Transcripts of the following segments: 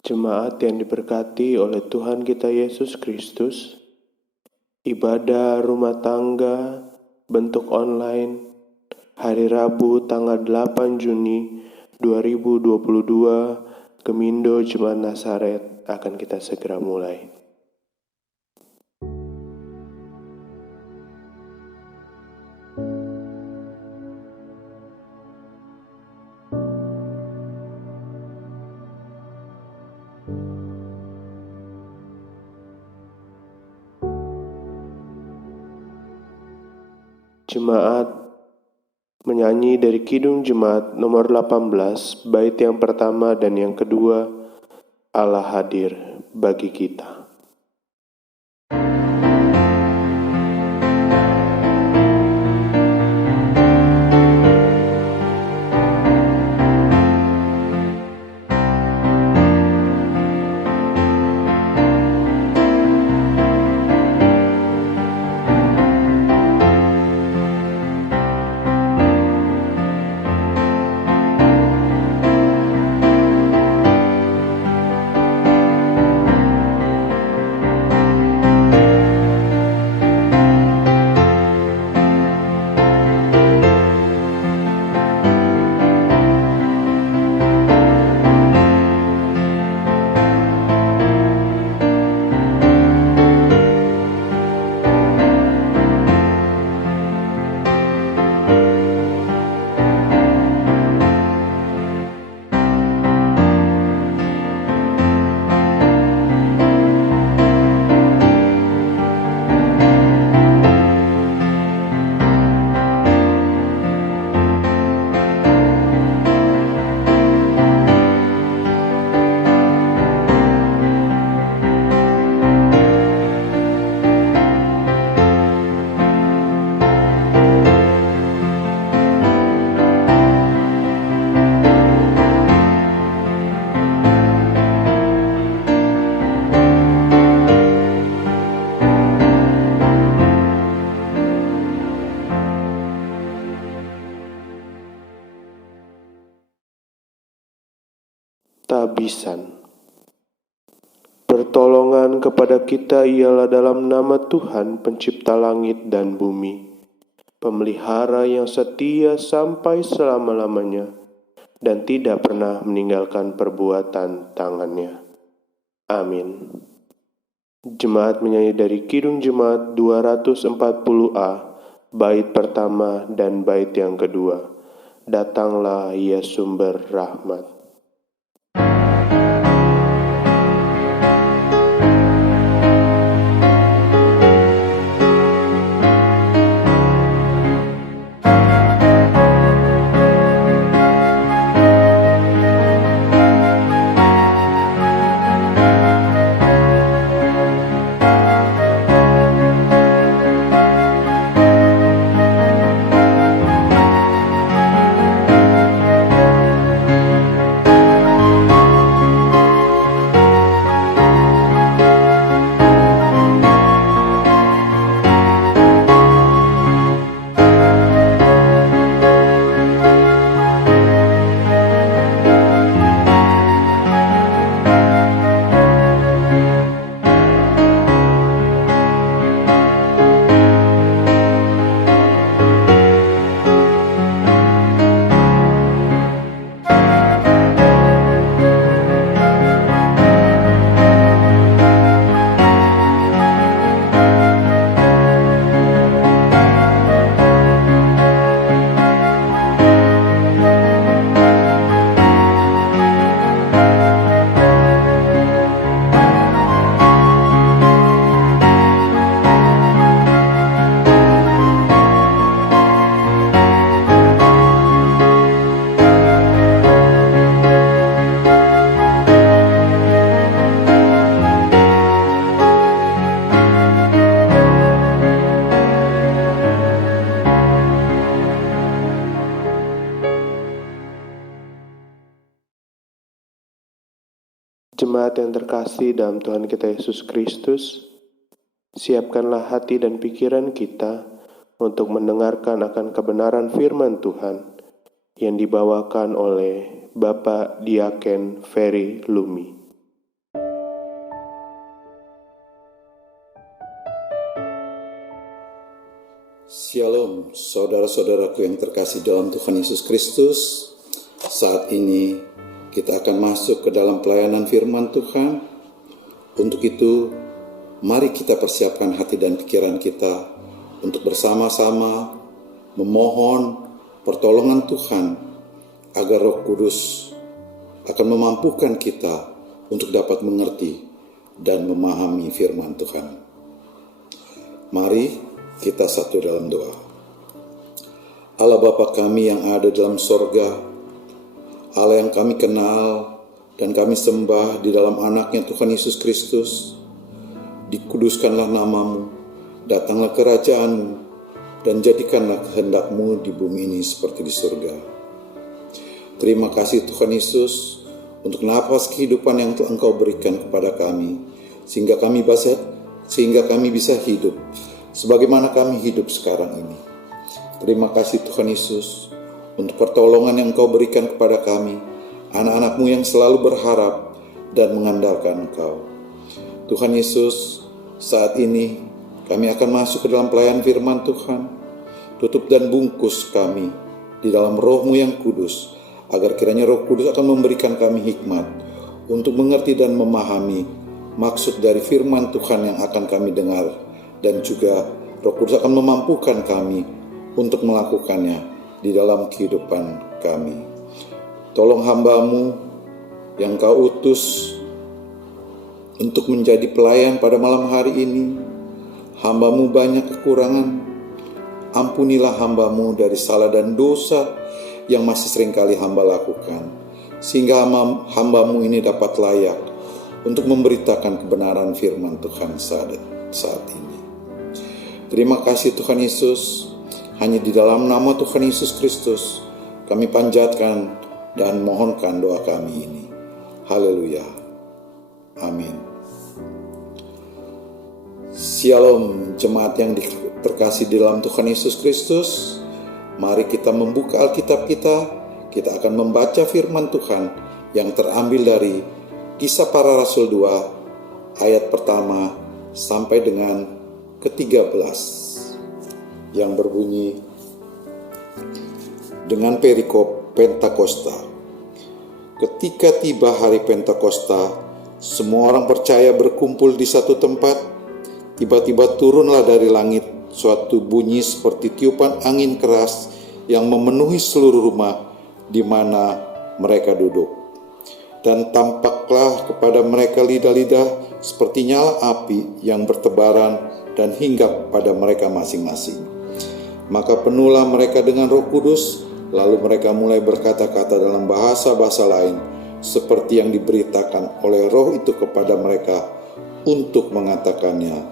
Jemaat yang diberkati oleh Tuhan kita Yesus Kristus, ibadah rumah tangga bentuk online hari Rabu tanggal 8 Juni 2022 Gemindo Jemaat Nazaret akan kita segera mulai. Jemaat menyanyi dari Kidung Jemaat nomor 18, bait yang pertama dan yang kedua, Allah hadir bagi kita. Tabisan. Pertolongan kepada kita ialah dalam nama Tuhan pencipta langit dan bumi, pemelihara yang setia sampai selama-lamanya dan tidak pernah meninggalkan perbuatan tangannya. Amin. Jemaat menyanyi dari Kidung Jemaat 240A, bait pertama dan bait yang kedua. Datanglah ya sumber rahmat. Jemaat yang terkasih dalam Tuhan kita Yesus Kristus, siapkanlah hati dan pikiran kita untuk mendengarkan akan kebenaran firman Tuhan yang dibawakan oleh Bapak Diaken Ferry Lumi. Shalom, saudara-saudaraku yang terkasih dalam Tuhan Yesus Kristus. Saat ini kita akan masuk ke dalam pelayanan firman Tuhan. Untuk itu, mari kita persiapkan hati dan pikiran kita untuk bersama-sama memohon pertolongan Tuhan agar Roh Kudus akan memampukan kita untuk dapat mengerti dan memahami firman Tuhan. Mari kita satu dalam doa. Allah Bapa kami yang ada dalam sorga, Allah yang kami kenal dan kami sembah di dalam anaknya Tuhan Yesus Kristus, dikuduskanlah namamu, datanglah kerajaanmu, dan jadikanlah kehendak-mu di bumi ini seperti di surga. Terima kasih Tuhan Yesus untuk nafas kehidupan yang telah Engkau berikan kepada kami, sehingga kami bisa hidup sebagaimana kami hidup sekarang ini. Terima kasih Tuhan Yesus untuk pertolongan yang Engkau berikan kepada kami, anak-anak-Mu yang selalu berharap dan mengandalkan Engkau. Tuhan Yesus, saat ini kami akan masuk ke dalam pelayanan firman Tuhan. Tutup dan bungkus kami di dalam Roh-Mu yang kudus, agar kiranya Roh Kudus akan memberikan kami hikmat untuk mengerti dan memahami maksud dari firman Tuhan yang akan kami dengar. Dan juga Roh Kudus akan memampukan kami untuk melakukannya di dalam kehidupan kami. Tolong hamba-Mu yang Kau utus untuk menjadi pelayan pada malam hari ini. Hamba-Mu banyak kekurangan. Ampunilah hamba-Mu dari salah dan dosa yang masih seringkali hamba lakukan, sehingga hamba-Mu ini dapat layak untuk memberitakan kebenaran firman Tuhan saat ini. Terima kasih Tuhan Yesus, hanya di dalam nama Tuhan Yesus Kristus kami panjatkan dan mohonkan doa kami ini. Haleluya. Amin. Shalom jemaat yang terkasih di dalam Tuhan Yesus Kristus. Mari kita membuka Alkitab kita. Kita akan membaca firman Tuhan yang terambil dari Kisah Para Rasul 2 ayat pertama sampai dengan ke-13 yang berbunyi dengan perikop Pentakosta. Ketika tiba hari Pentakosta, semua orang percaya berkumpul di satu tempat. Tiba-tiba turunlah dari langit suatu bunyi seperti tiupan angin keras yang memenuhi seluruh rumah di mana mereka duduk. Dan tampaklah kepada mereka lidah-lidah seperti nyala api yang bertebaran dan hinggap pada mereka masing-masing. Maka penuhlah mereka dengan Roh Kudus, lalu mereka mulai berkata-kata dalam bahasa-bahasa lain, seperti yang diberitakan oleh Roh itu kepada mereka untuk mengatakannya.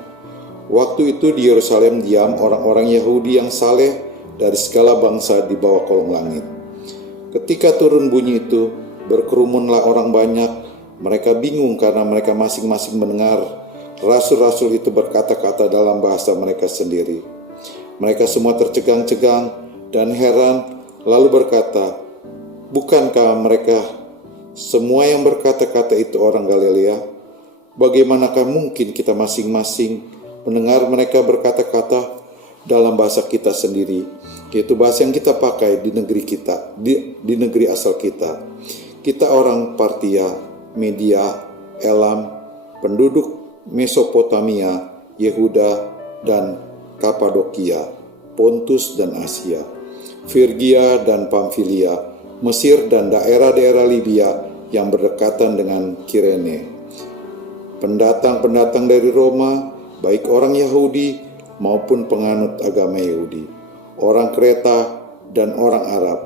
Waktu itu di Yerusalem diam orang-orang Yahudi yang saleh dari segala bangsa di bawah kolong langit. Ketika turun bunyi itu, berkerumunlah orang banyak. Mereka bingung karena mereka masing-masing mendengar rasul-rasul itu berkata-kata dalam bahasa mereka sendiri. Mereka semua tercegang-cegang dan heran, lalu berkata, "Bukankah mereka semua yang berkata-kata itu orang Galilea? Bagaimanakah mungkin kita masing-masing mendengar mereka berkata-kata dalam bahasa kita sendiri, yaitu bahasa yang kita pakai di negeri kita, di negeri asal kita? Kita orang Partia, Media, Elam, penduduk Mesopotamia, Yehuda, dan Kapadokia, Pontus dan Asia, Firgia dan Pamfilia, Mesir dan daerah-daerah Libya yang berdekatan dengan Kirene. Pendatang-pendatang dari Roma, baik orang Yahudi maupun penganut agama Yahudi, orang Kreta dan orang Arab.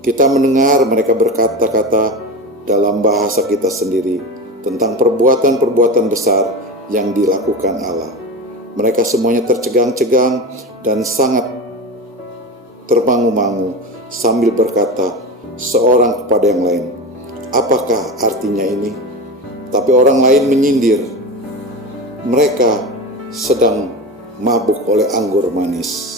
Kita mendengar mereka berkata-kata dalam bahasa kita sendiri tentang perbuatan-perbuatan besar yang dilakukan Allah. Mereka semuanya tercegang-cegang dan sangat termangu-mangu sambil berkata seorang kepada yang lain, "Apakah artinya ini?" Tapi orang lain menyindir, "Mereka sedang mabuk oleh anggur manis."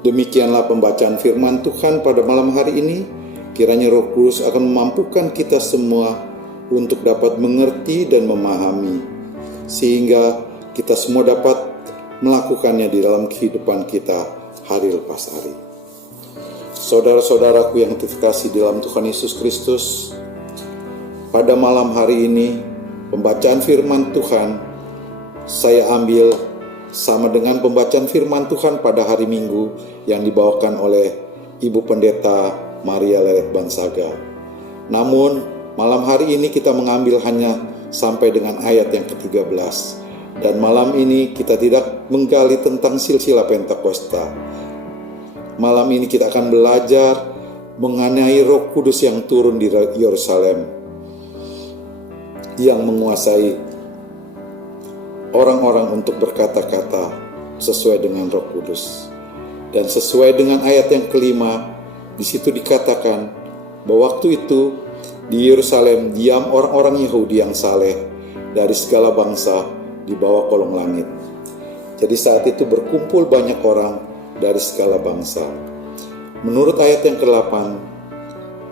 Demikianlah pembacaan firman Tuhan pada malam hari ini. Kiranya Roh Kudus akan memampukan kita semua untuk dapat mengerti dan memahami, sehingga kita semua dapat melakukannya di dalam kehidupan kita hari lepas hari. Saudara-saudaraku yang terkasih di dalam Tuhan Yesus Kristus, pada malam hari ini pembacaan firman Tuhan saya ambil sama dengan pembacaan firman Tuhan pada hari Minggu yang dibawakan oleh Ibu Pendeta Maria Leret Bansaga. Namun malam hari ini kita mengambil hanya sampai dengan ayat yang ke-13. Dan malam ini kita tidak menggali tentang silsilah Pentakosta. Malam ini kita akan belajar mengenai Roh Kudus yang turun di Yerusalem, yang menguasai orang-orang untuk berkata-kata sesuai dengan Roh Kudus. Dan sesuai dengan ayat yang kelima, di situ dikatakan bahwa waktu itu di Yerusalem diam orang-orang Yahudi yang saleh dari segala bangsa di bawah kolong langit. Jadi saat itu berkumpul banyak orang dari segala bangsa. Menurut ayat yang ke-8,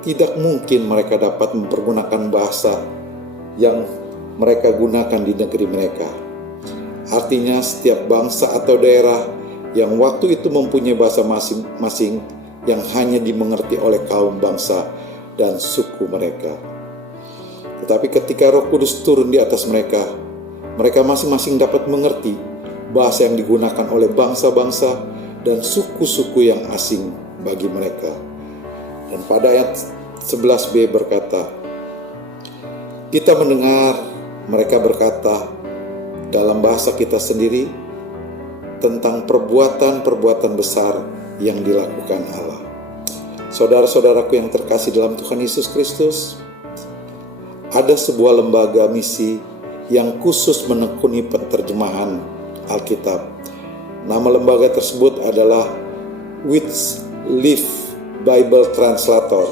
tidak mungkin mereka dapat mempergunakan bahasa yang mereka gunakan di negeri mereka. Artinya setiap bangsa atau daerah yang waktu itu mempunyai bahasa masing-masing yang hanya dimengerti oleh kaum bangsa dan suku mereka. Tetapi ketika Roh Kudus turun di atas mereka, mereka masing-masing dapat mengerti bahasa yang digunakan oleh bangsa-bangsa dan suku-suku yang asing bagi mereka. Dan pada ayat 11b berkata, kita mendengar mereka berkata dalam bahasa kita sendiri tentang perbuatan-perbuatan besar yang dilakukan Allah. Saudara-saudaraku yang terkasih dalam Tuhan Yesus Kristus, ada sebuah lembaga misi yang khusus menekuni penerjemahan Alkitab. Nama lembaga tersebut adalah Wycliffe Bible Translator.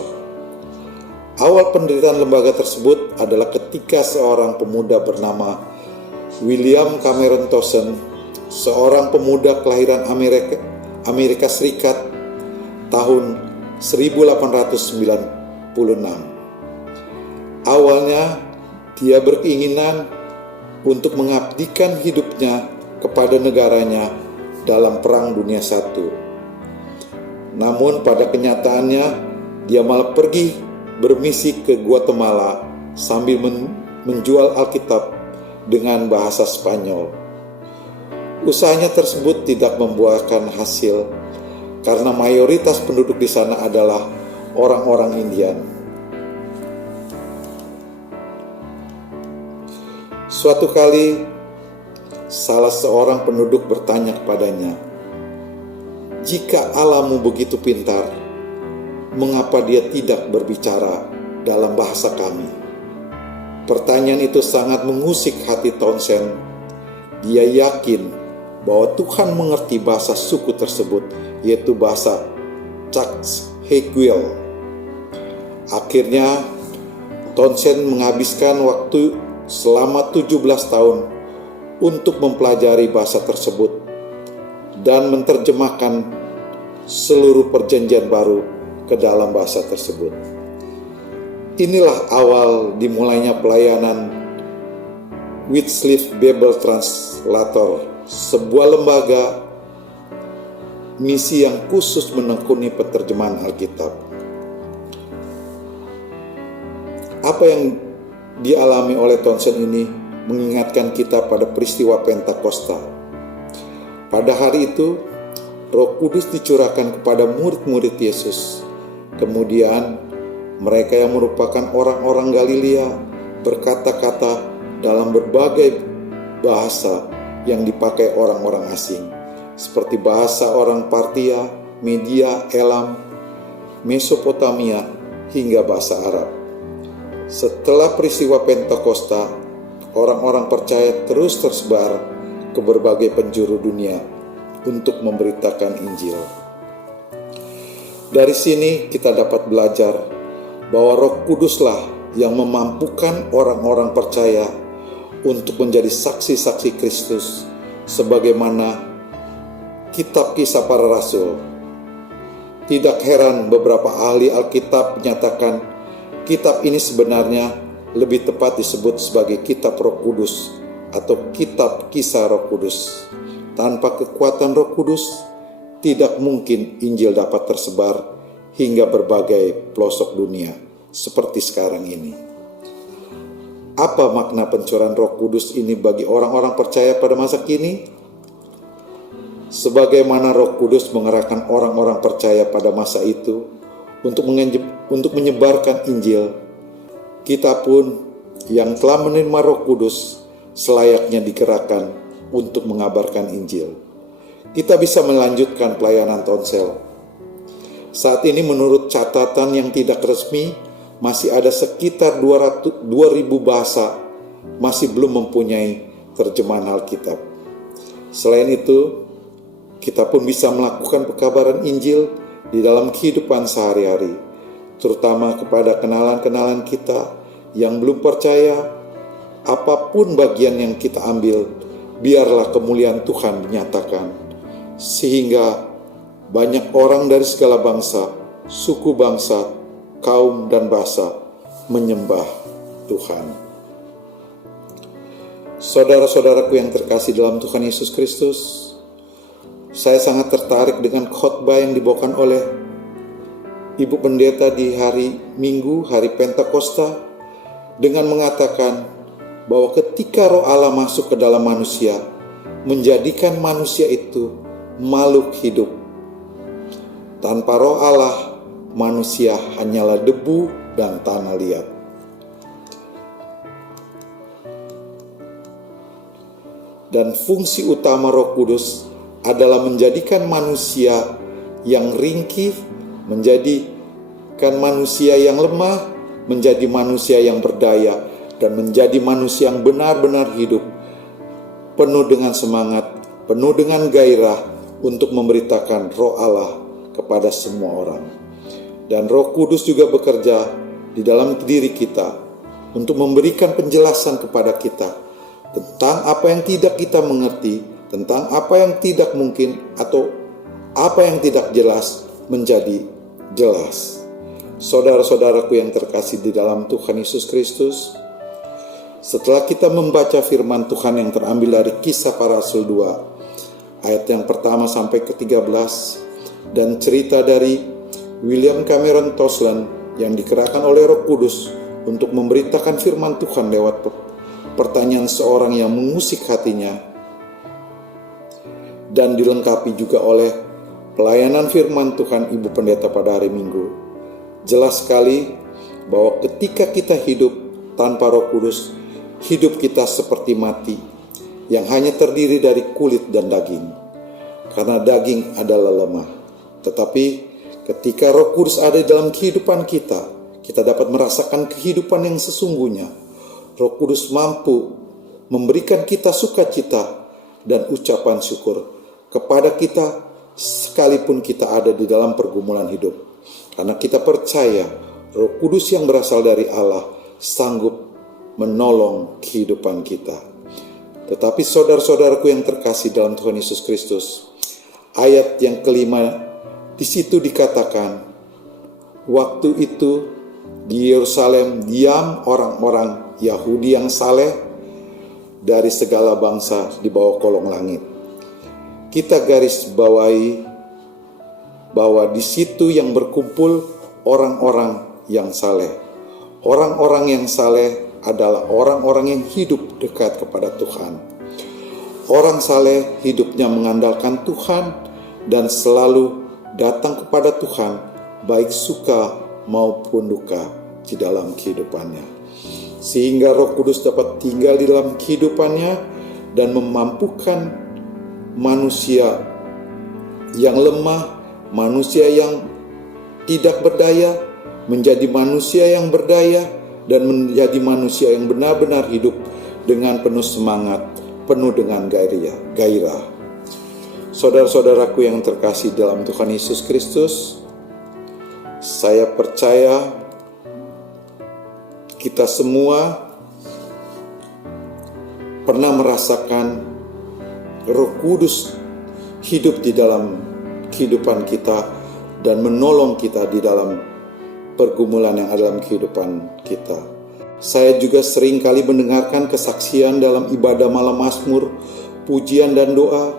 Awal pendirian lembaga tersebut adalah ketika seorang pemuda bernama William Cameron Townsend, seorang pemuda kelahiran Amerika Serikat tahun 1896. Awalnya dia berkeinginan untuk mengabdikan hidupnya kepada negaranya dalam Perang Dunia I. Namun pada kenyataannya dia malah pergi bermisi ke Guatemala sambil menjual Alkitab dengan bahasa Spanyol. Usahanya tersebut tidak membuahkan hasil karena mayoritas penduduk di sana adalah orang-orang Indian. Suatu kali, salah seorang penduduk bertanya kepadanya, "Jika Allahmu begitu pintar, mengapa dia tidak berbicara dalam bahasa kami?" Pertanyaan itu sangat mengusik hati Townsend. Dia yakin bahwa Tuhan mengerti bahasa suku tersebut, yaitu bahasa Chakhequel. Akhirnya, Townsend menghabiskan waktu selama 17 tahun untuk mempelajari bahasa tersebut dan menerjemahkan seluruh perjanjian baru ke dalam bahasa tersebut. Inilah awal dimulainya pelayanan Wycliffe Bible Translator, sebuah lembaga misi yang khusus menekuni penerjemahan Alkitab. Apa yang dialami oleh Townsend ini mengingatkan kita pada peristiwa Pentakosta. Pada hari itu, Roh Kudus dicurahkan kepada murid-murid Yesus. Kemudian, mereka yang merupakan orang-orang Galilea berkata-kata dalam berbagai bahasa yang dipakai orang-orang asing, seperti bahasa orang Partia, Media, Elam, Mesopotamia, hingga bahasa Arab. Setelah peristiwa Pentakosta, orang-orang percaya terus tersebar ke berbagai penjuru dunia untuk memberitakan Injil. Dari sini kita dapat belajar bahwa Roh Kuduslah yang memampukan orang-orang percaya untuk menjadi saksi-saksi Kristus, sebagaimana kitab Kisah Para Rasul. Tidak heran beberapa ahli Alkitab menyatakan kitab ini sebenarnya lebih tepat disebut sebagai kitab Roh Kudus atau kitab kisah Roh Kudus. Tanpa kekuatan Roh Kudus, tidak mungkin Injil dapat tersebar hingga berbagai pelosok dunia seperti sekarang ini. Apa makna pencurahan Roh Kudus ini bagi orang-orang percaya pada masa kini? Sebagaimana Roh Kudus mengerahkan orang-orang percaya pada masa itu untuk menyebarkan Injil, kita pun yang telah menerima Roh Kudus selayaknya digerakkan untuk mengabarkan Injil. Kita bisa melanjutkan pelayanan tonsel. Saat ini menurut catatan yang tidak resmi, masih ada sekitar 2.000 bahasa masih belum mempunyai terjemahan Alkitab. Selain itu, kita pun bisa melakukan pekabaran Injil di dalam kehidupan sehari-hari, terutama kepada kenalan-kenalan kita yang belum percaya. Apapun bagian yang kita ambil, biarlah kemuliaan Tuhan dinyatakan, sehingga banyak orang dari segala bangsa, suku bangsa, kaum dan bahasa menyembah Tuhan. Saudara-saudaraku yang terkasih dalam Tuhan Yesus Kristus, saya sangat tertarik dengan khotbah yang dibawakan oleh Ibu Pendeta di hari Minggu, hari Pentakosta, dengan mengatakan bahwa ketika Roh Allah masuk ke dalam manusia, menjadikan manusia itu makhluk hidup. Tanpa Roh Allah, manusia hanyalah debu dan tanah liat. Dan fungsi utama Roh Kudus adalah menjadikan manusia yang ringkih, menjadikan manusia yang lemah, menjadi manusia yang berdaya, dan menjadi manusia yang benar-benar hidup, penuh dengan semangat, penuh dengan gairah untuk memberitakan Roh Allah kepada semua orang. Dan Roh Kudus juga bekerja di dalam diri kita untuk memberikan penjelasan kepada kita tentang apa yang tidak kita mengerti, tentang apa yang tidak mungkin atau apa yang tidak jelas menjadi jelas. Saudara-saudaraku yang terkasih di dalam Tuhan Yesus Kristus, setelah kita membaca firman Tuhan yang terambil dari Kisah Para Rasul 2, ayat yang pertama sampai ke-13, dan cerita dari William Cameron Tosland yang dikerahkan oleh Roh Kudus untuk memberitakan firman Tuhan lewat pertanyaan seorang yang mengusik hatinya, dan dilengkapi juga oleh pelayanan firman Tuhan Ibu Pendeta pada hari Minggu. Jelas sekali bahwa ketika kita hidup tanpa Roh Kudus, hidup kita seperti mati yang hanya terdiri dari kulit dan daging, karena daging adalah lemah. Tetapi ketika Roh Kudus ada dalam kehidupan kita, kita dapat merasakan kehidupan yang sesungguhnya. Roh Kudus mampu memberikan kita sukacita dan ucapan syukur kepada kita sekalipun kita ada di dalam pergumulan hidup. Karena kita percaya Roh Kudus yang berasal dari Allah sanggup menolong kehidupan kita. Tetapi saudara-saudaraku yang terkasih dalam Tuhan Yesus Kristus, ayat yang kelima di situ dikatakan, waktu itu di Yerusalem diam orang-orang Yahudi yang saleh dari segala bangsa di bawah kolong langit. Kita garis bawahi bahwa di situ yang berkumpul orang-orang yang saleh. Orang-orang yang saleh adalah orang-orang yang hidup dekat kepada Tuhan. Orang saleh hidupnya mengandalkan Tuhan dan selalu datang kepada Tuhan, baik suka maupun duka di dalam kehidupannya. Sehingga Roh Kudus dapat tinggal di dalam kehidupannya dan memampukan manusia yang lemah, manusia yang tidak berdaya, menjadi manusia yang berdaya, dan menjadi manusia yang benar-benar hidup dengan penuh semangat, penuh dengan gairah. Saudara-saudaraku yang terkasih dalam Tuhan Yesus Kristus, saya percaya kita semua pernah merasakan Roh Kudus hidup di dalam kehidupan kita dan menolong kita di dalam pergumulan yang ada dalam kehidupan kita. Saya juga sering kali mendengarkan kesaksian dalam ibadah malam Mazmur, pujian dan doa,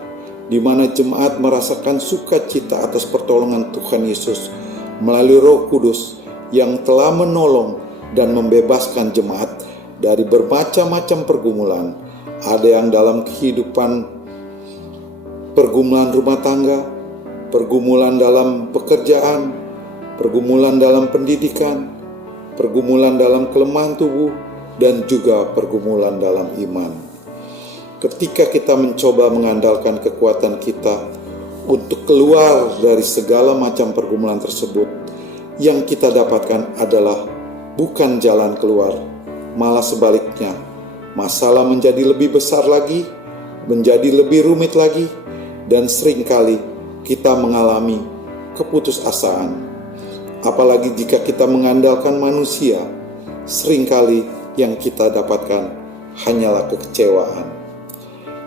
di mana jemaat merasakan sukacita atas pertolongan Tuhan Yesus melalui Roh Kudus yang telah menolong dan membebaskan jemaat dari bermacam-macam pergumulan. Ada yang dalam kehidupan pergumulan rumah tangga, pergumulan dalam pekerjaan, pergumulan dalam pendidikan, pergumulan dalam kelemahan tubuh, dan juga pergumulan dalam iman. Ketika kita mencoba mengandalkan kekuatan kita untuk keluar dari segala macam pergumulan tersebut, yang kita dapatkan adalah bukan jalan keluar, malah sebaliknya, masalah menjadi lebih besar lagi, menjadi lebih rumit lagi, dan seringkali kita mengalami keputusasaan. Apalagi jika kita mengandalkan manusia, seringkali yang kita dapatkan hanyalah kekecewaan.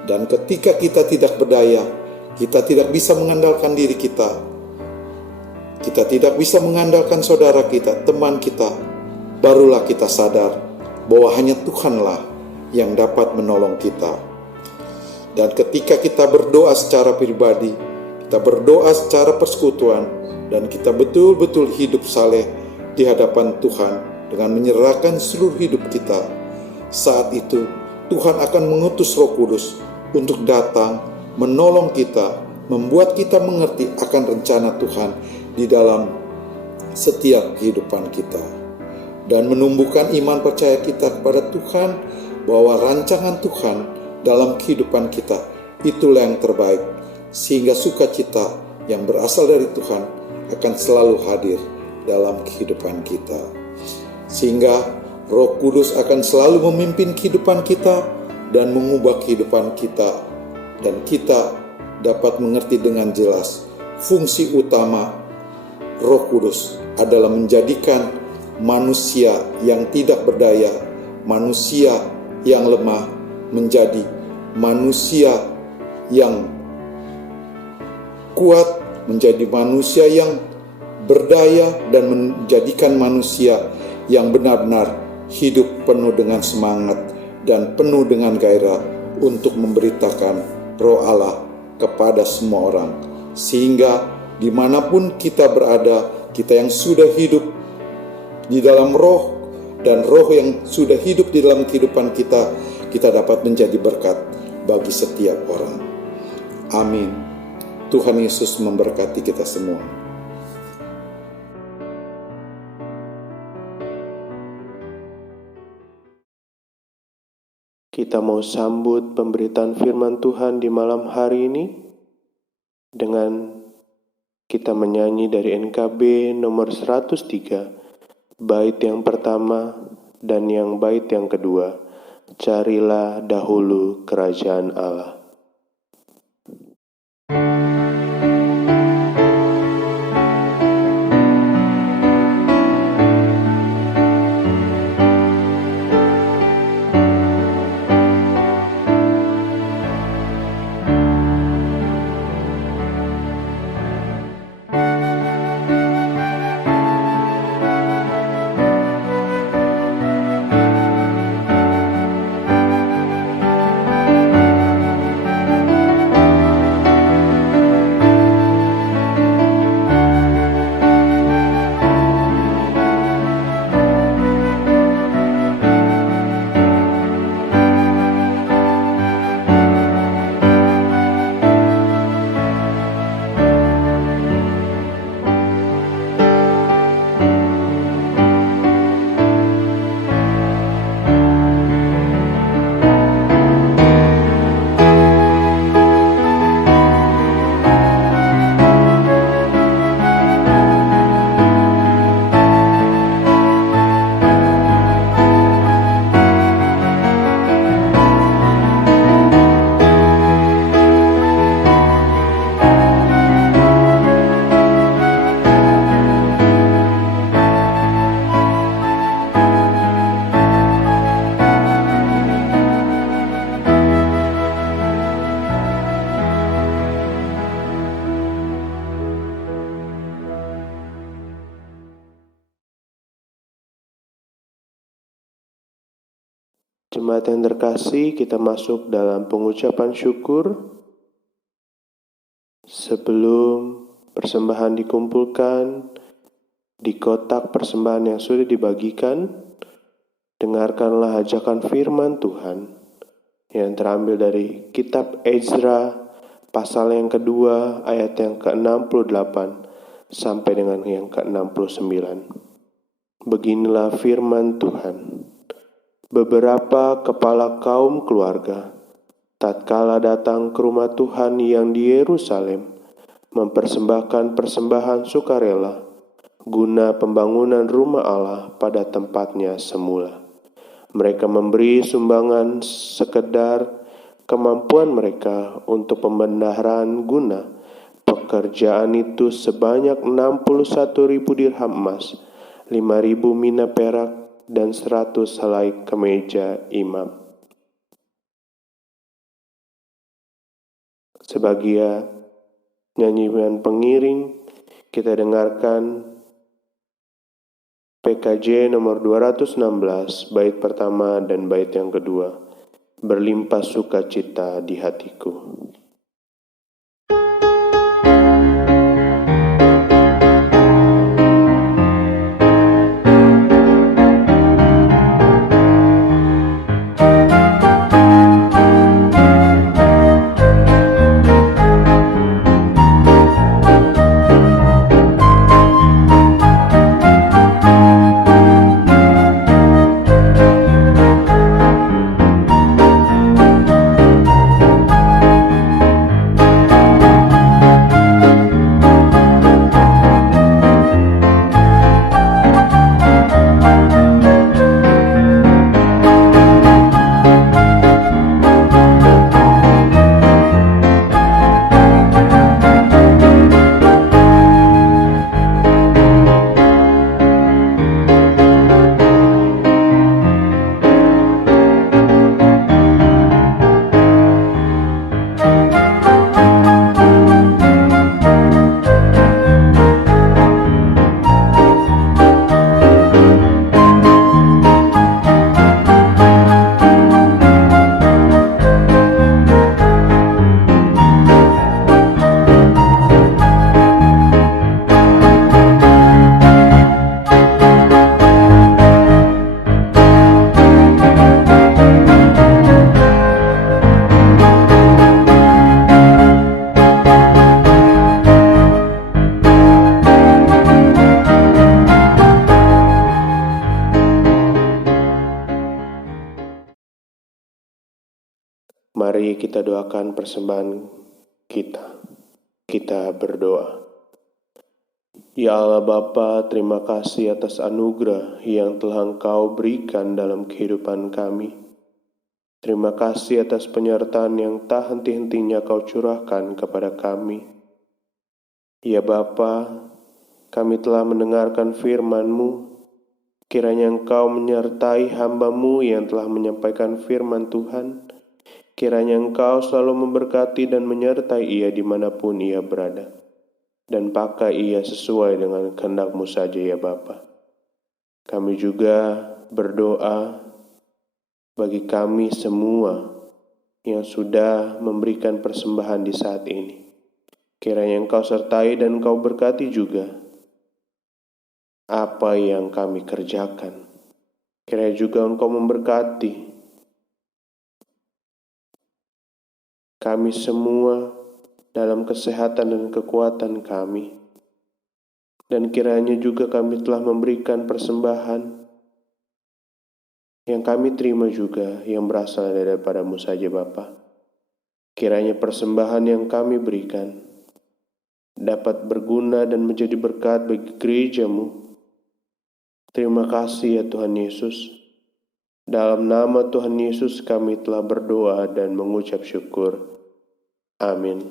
Dan ketika kita tidak berdaya, kita tidak bisa mengandalkan diri kita, kita tidak bisa mengandalkan saudara kita, teman kita, barulah kita sadar bahwa hanya Tuhanlah yang dapat menolong kita. Dan ketika kita berdoa secara pribadi, kita berdoa secara persekutuan, dan kita betul-betul hidup saleh di hadapan Tuhan dengan menyerahkan seluruh hidup kita, saat itu Tuhan akan mengutus Roh Kudus untuk datang menolong kita, membuat kita mengerti akan rencana Tuhan di dalam setiap kehidupan kita, dan menumbuhkan iman percaya kita kepada Tuhan bahwa rancangan Tuhan dalam kehidupan kita itulah yang terbaik, sehingga sukacita yang berasal dari Tuhan akan selalu hadir dalam kehidupan kita, sehingga Roh Kudus akan selalu memimpin kehidupan kita dan mengubah kehidupan kita, dan kita dapat mengerti dengan jelas fungsi utama Roh Kudus adalah menjadikan manusia yang tidak berdaya, manusia yang lemah, menjadi manusia yang kuat, menjadi manusia yang berdaya, dan menjadikan manusia yang benar-benar hidup penuh dengan semangat dan penuh dengan gairah untuk memberitakan Roh Allah kepada semua orang. Sehingga dimanapun kita berada, kita yang sudah hidup di dalam Roh dan Roh yang sudah hidup di dalam kehidupan kita, kita dapat menjadi berkat bagi setiap orang. Amin. Tuhan Yesus memberkati kita semua. Kita mau sambut pemberitaan firman Tuhan di malam hari ini dengan kita menyanyi dari NKB nomor 103, bait yang pertama dan yang bait yang kedua. Carilah dahulu kerajaan Allah. Jemaat yang terkasih, kita masuk dalam pengucapan syukur. Sebelum persembahan dikumpulkan di kotak persembahan yang sudah dibagikan, dengarkanlah ajakan firman Tuhan yang terambil dari kitab Ezra pasal yang kedua ayat yang ke-68 sampai dengan yang ke-69. Beginilah firman Tuhan. Beberapa kepala kaum keluarga tatkala datang ke rumah Tuhan yang di Yerusalem, mempersembahkan persembahan sukarela guna pembangunan rumah Allah pada tempatnya semula. Mereka memberi sumbangan sekedar kemampuan mereka untuk pembenaran guna pekerjaan itu sebanyak 61.000 dirham emas, 5.000 mina perak, dan 100 helai kemeja imam. Sebagai nyanyian pengiring, kita dengarkan PKJ nomor 216, bait pertama dan bait yang kedua. Berlimpah sukacita di hatiku. Mari kita doakan persembahan kita. Kita berdoa. Ya Allah Bapa, terima kasih atas anugerah yang telah Engkau berikan dalam kehidupan kami. Terima kasih atas penyertaan yang tak henti-hentinya Kau curahkan kepada kami. Ya Bapa, kami telah mendengarkan firman-Mu. Kiranya Engkau menyertai hamba-Mu yang telah menyampaikan firman Tuhan. Kiranya Engkau selalu memberkati dan menyertai ia dimanapun ia berada. Dan pakai ia sesuai dengan kehendak-Mu saja ya Bapa. Kami juga berdoa bagi kami semua yang sudah memberikan persembahan di saat ini. Kiranya Engkau sertai dan Engkau berkati juga apa yang kami kerjakan. Kiranya juga Engkau memberkati kami semua dalam kesehatan dan kekuatan kami. Dan kiranya juga kami telah memberikan persembahan yang kami terima juga yang berasal daripada-Mu saja Bapa. Kiranya persembahan yang kami berikan dapat berguna dan menjadi berkat bagi gereja-Mu. Terima kasih ya Tuhan Yesus. Dalam nama Tuhan Yesus kami telah berdoa dan mengucap syukur. Amin.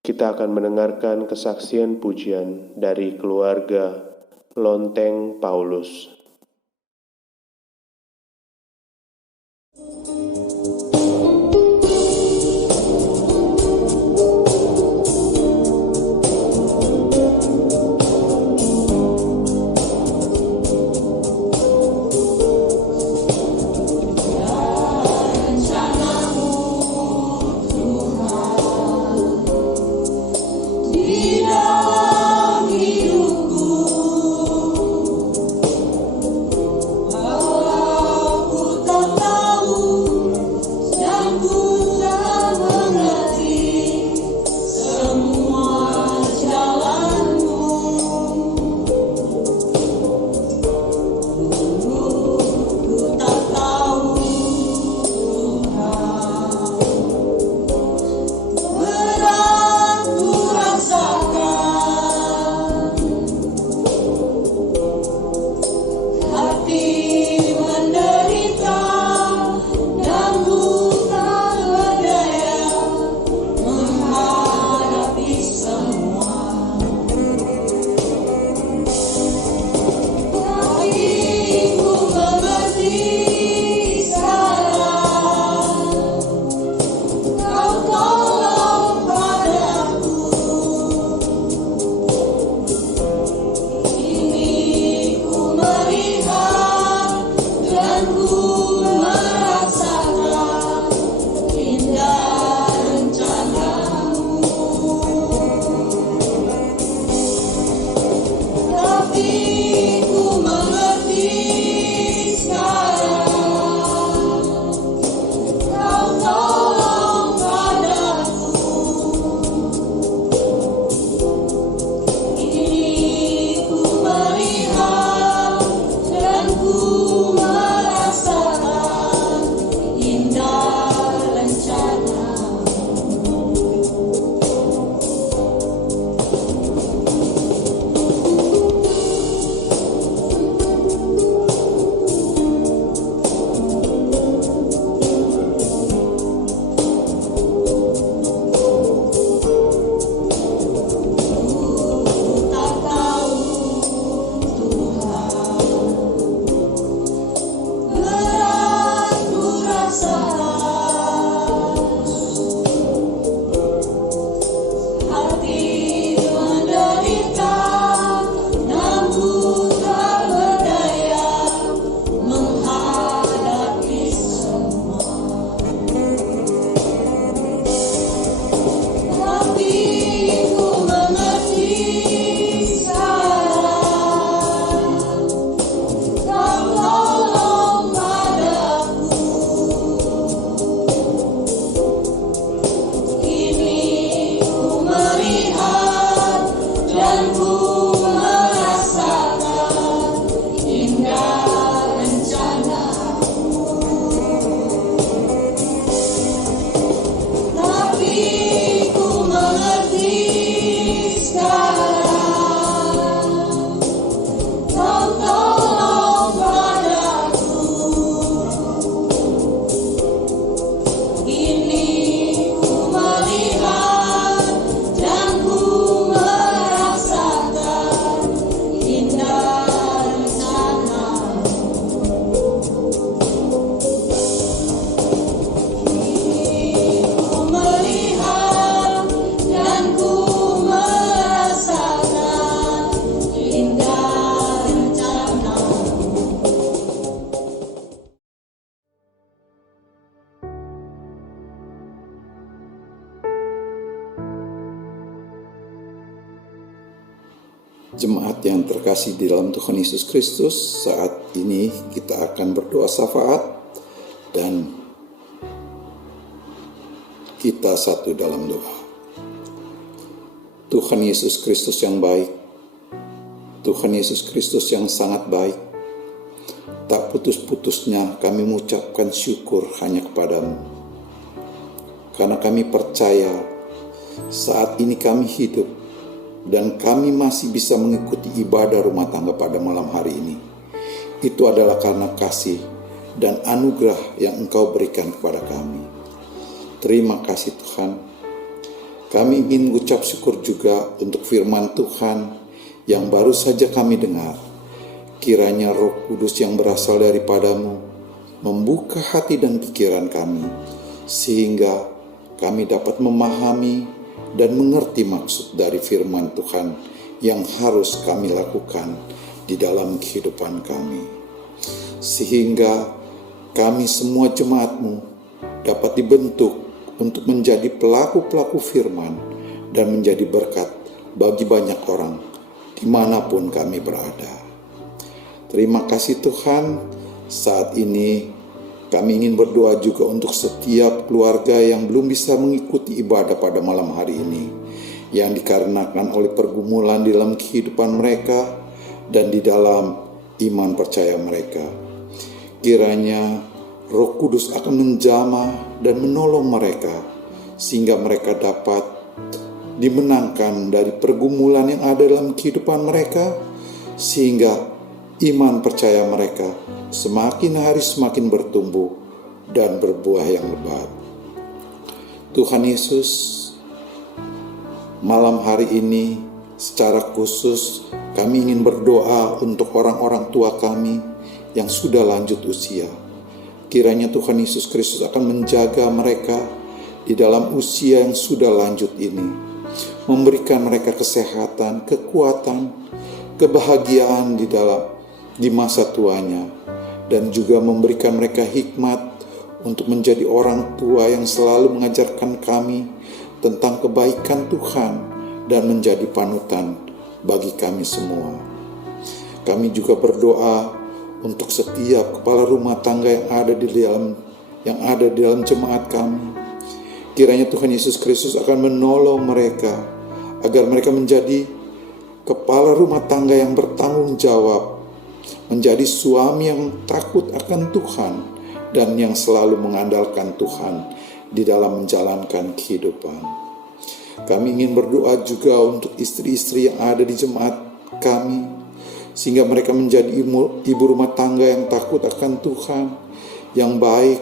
Kita akan mendengarkan kesaksian pujian dari keluarga Lonteng Paulus. Jemaat yang terkasih di dalam Tuhan Yesus Kristus, saat ini kita akan berdoa syafaat dan kita satu dalam doa. Tuhan Yesus Kristus yang baik, Tuhan Yesus Kristus yang sangat baik, tak putus-putusnya kami mengucapkan syukur hanya kepadamu. Karena kami percaya saat ini kami hidup dan kami masih bisa mengikuti ibadah rumah tangga pada malam hari ini. Itu adalah karena kasih dan anugerah yang Engkau berikan kepada kami. Terima kasih Tuhan. Kami ingin mengucap syukur juga untuk firman Tuhan yang baru saja kami dengar. Kiranya Roh Kudus yang berasal daripadamu membuka hati dan pikiran kami, sehingga kami dapat memahami dan mengerti maksud dari firman Tuhan yang harus kami lakukan di dalam kehidupan kami. Sehingga kami semua jemaat-Mu dapat dibentuk untuk menjadi pelaku-pelaku firman dan menjadi berkat bagi banyak orang dimanapun kami berada. Terima kasih Tuhan. Saat ini kami ingin berdoa juga untuk setiap keluarga yang belum bisa mengikuti ibadah pada malam hari ini, yang dikarenakan oleh pergumulan di dalam kehidupan mereka dan di dalam iman percaya mereka. Kiranya Roh Kudus akan menjamah dan menolong mereka, sehingga mereka dapat dimenangkan dari pergumulan yang ada dalam kehidupan mereka, sehingga iman percaya mereka semakin hari semakin bertumbuh dan berbuah yang lebat. Tuhan Yesus, malam hari ini secara khusus kami ingin berdoa untuk orang-orang tua kami yang sudah lanjut usia. Kiranya Tuhan Yesus Kristus akan menjaga mereka di dalam usia yang sudah lanjut ini, memberikan mereka kesehatan, kekuatan, kebahagiaan di masa tuanya, dan juga memberikan mereka hikmat untuk menjadi orang tua yang selalu mengajarkan kami tentang kebaikan Tuhan dan menjadi panutan bagi kami semua. Kami juga berdoa untuk setiap kepala rumah tangga yang ada di dalam jemaat kami. Kiranya Tuhan Yesus Kristus akan menolong mereka agar mereka menjadi kepala rumah tangga yang bertanggung jawab, menjadi suami yang takut akan Tuhan dan yang selalu mengandalkan Tuhan di dalam menjalankan kehidupan. Kami ingin berdoa juga untuk istri-istri yang ada di jemaat kami, sehingga mereka menjadi ibu rumah tangga yang takut akan Tuhan, yang baik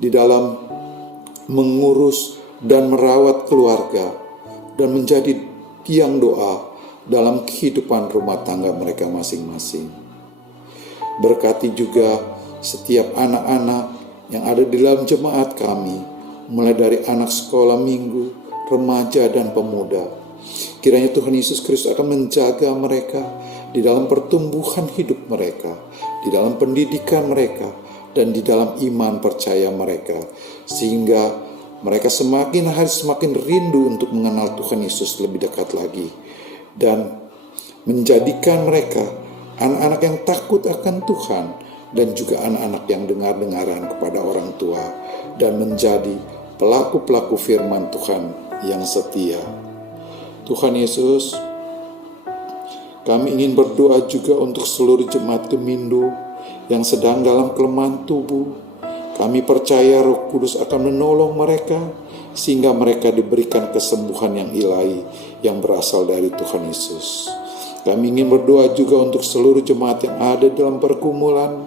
di dalam mengurus dan merawat keluarga, dan menjadi tiang doa dalam kehidupan rumah tangga mereka masing-masing. Berkati juga setiap anak-anak yang ada di dalam jemaat kami, mulai dari anak sekolah minggu, remaja, dan pemuda. Kiranya Tuhan Yesus Kristus akan menjaga mereka di dalam pertumbuhan hidup mereka, di dalam pendidikan mereka, dan di dalam iman percaya mereka, sehingga mereka semakin hari semakin rindu untuk mengenal Tuhan Yesus lebih dekat lagi, dan menjadikan mereka anak-anak yang takut akan Tuhan, dan juga anak-anak yang dengar-dengaran kepada orang tua, dan menjadi pelaku-pelaku firman Tuhan yang setia. Tuhan Yesus, kami ingin berdoa juga untuk seluruh jemaat Gemindo yang sedang dalam kelemahan tubuh. Kami percaya Roh Kudus akan menolong mereka, sehingga mereka diberikan kesembuhan yang ilahi yang berasal dari Tuhan Yesus. Kami ingin berdoa juga untuk seluruh jemaat yang ada dalam pergumulan.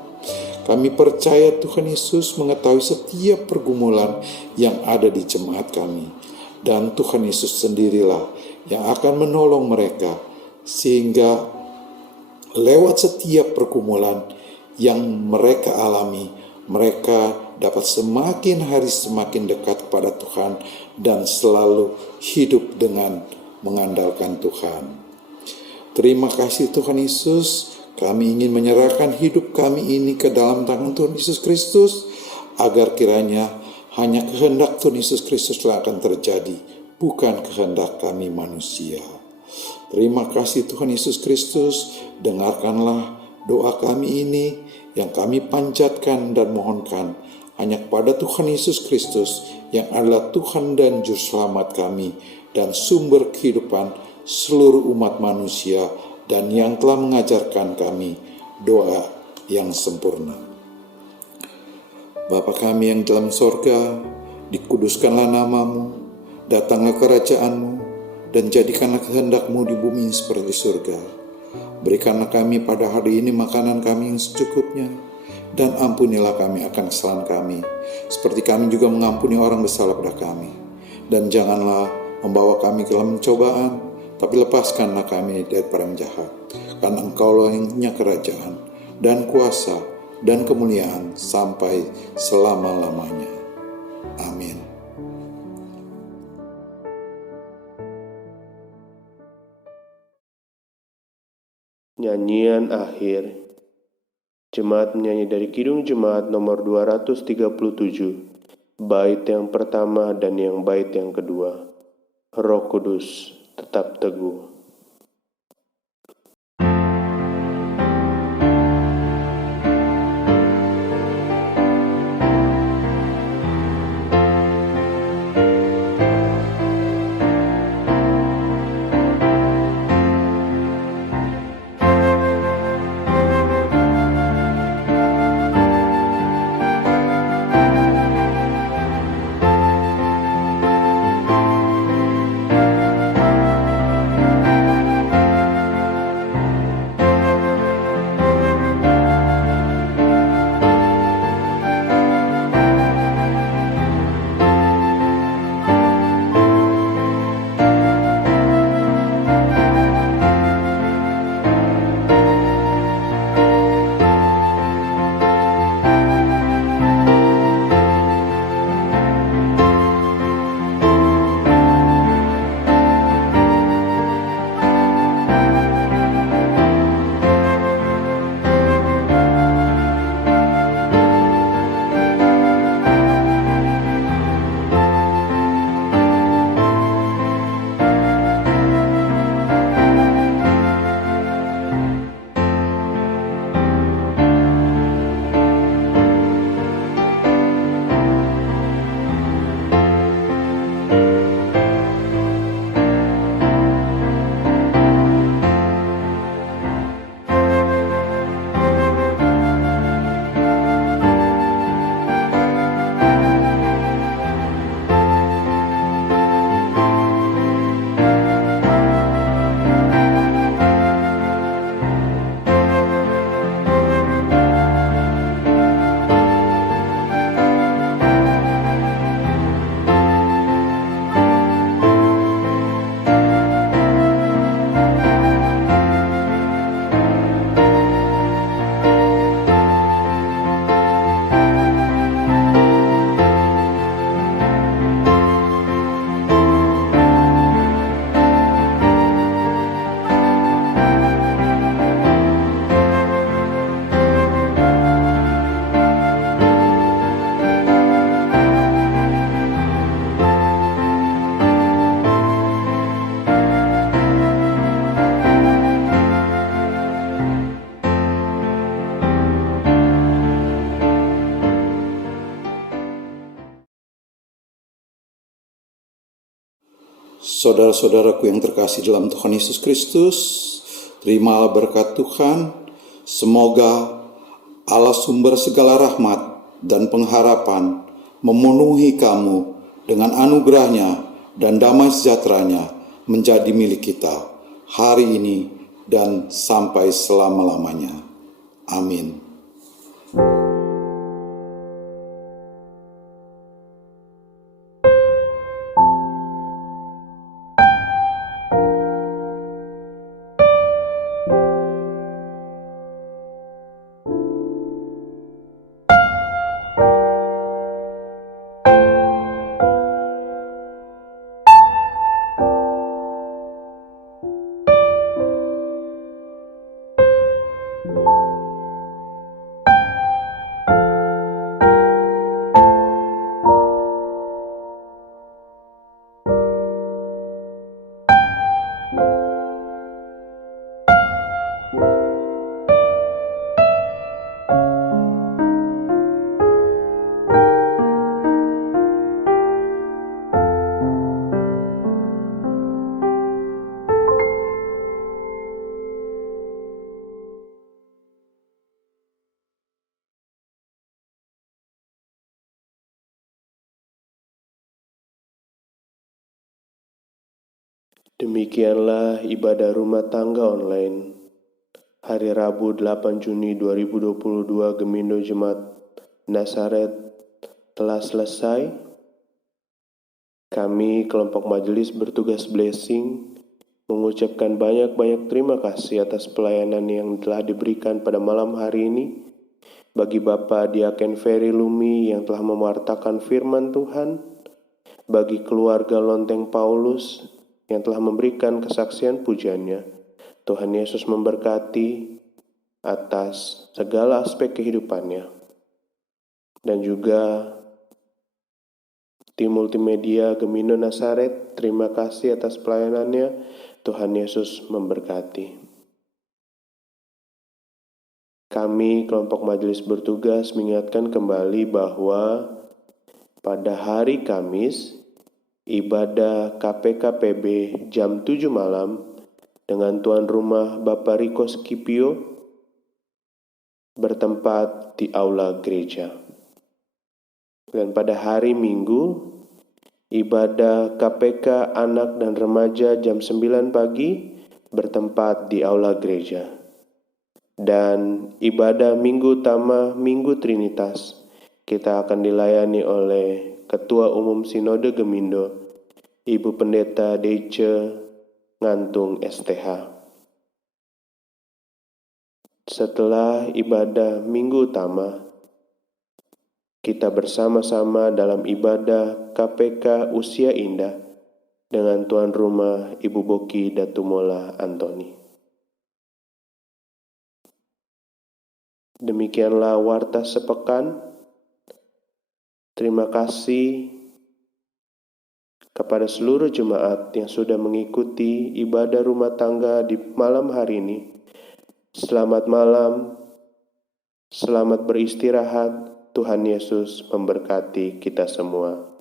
Kami percaya Tuhan Yesus mengetahui setiap pergumulan yang ada di jemaat kami. Dan Tuhan Yesus sendirilah yang akan menolong mereka, sehingga lewat setiap pergumulan yang mereka alami, mereka dapat semakin hari semakin dekat kepada Tuhan dan selalu hidup dengan mengandalkan Tuhan. Terima kasih Tuhan Yesus. Kami ingin menyerahkan hidup kami ini ke dalam tangan Tuhan Yesus Kristus, agar kiranya hanya kehendak Tuhan Yesus Kristuslah akan terjadi, bukan kehendak kami manusia. Terima kasih Tuhan Yesus Kristus. Dengarkanlah doa kami ini yang kami panjatkan dan mohonkan hanya kepada Tuhan Yesus Kristus, yang adalah Tuhan dan Juru Selamat kami dan sumber kehidupan seluruh umat manusia, dan yang telah mengajarkan kami doa yang sempurna. Bapa kami yang dalam sorga, dikuduskanlah namamu, datanglah kerajaanmu, dan jadikanlah kehendak-Mu di bumi seperti di surga. Berikanlah kami pada hari ini makanan kami yang secukupnya, dan ampunilah kami akan kesalahan kami, seperti kami juga mengampuni orang bersalah pada kami. Dan janganlah membawa kami ke dalam pencobaan, tapi lepaskanlah kami daripada yang jahat. Karena Engkaulah yang punya kerajaan, dan kuasa, dan kemuliaan sampai selama-lamanya. Amin. Nyanyian akhir. Jemaat menyanyi dari Kidung Jemaat nomor 237, bait yang pertama dan yang bait yang kedua. Roh Kudus tetap teguh. Saudara-saudaraku yang terkasih dalam Tuhan Yesus Kristus, terimalah berkat Tuhan. Semoga Allah sumber segala rahmat dan pengharapan memenuhi kamu dengan anugerahnya dan damai sejahteranya menjadi milik kita hari ini dan sampai selama-lamanya. Amin. Demikianlah ibadah rumah tangga online hari Rabu 8 Juni 2022 Gemindo Jemaat Nasaret telah selesai. Kami kelompok majelis bertugas blessing mengucapkan banyak-banyak terima kasih atas pelayanan yang telah diberikan pada malam hari ini bagi Bapak Diaken Ferry Lumi yang telah mewartakan firman Tuhan, bagi keluarga Lonteng Paulus yang telah memberikan kesaksian pujiannya. Tuhan Yesus memberkati atas segala aspek kehidupannya. Dan juga tim multimedia Gemindo Nasaret, terima kasih atas pelayanannya. Tuhan Yesus memberkati. Kami kelompok majelis bertugas mengingatkan kembali bahwa pada hari Kamis, ibadah KPKPB jam 7 malam dengan tuan rumah Bapak Riko Skipio bertempat di aula gereja. Dan pada hari Minggu, ibadah KPK anak dan remaja jam 9 pagi bertempat di aula gereja. Dan ibadah Minggu Utama Minggu Trinitas kita akan dilayani oleh Ketua Umum Sinode Gemindo, Ibu Pendeta Deice Ngantung STH. Setelah ibadah Minggu Utama, kita bersama-sama dalam ibadah KPK Usia Indah dengan tuan rumah Ibu Boki Datumola Antoni. Demikianlah warta sepekan. Terima kasih kepada seluruh jemaat yang sudah mengikuti ibadah rumah tangga di malam hari ini. Selamat malam, selamat beristirahat. Tuhan Yesus memberkati kita semua.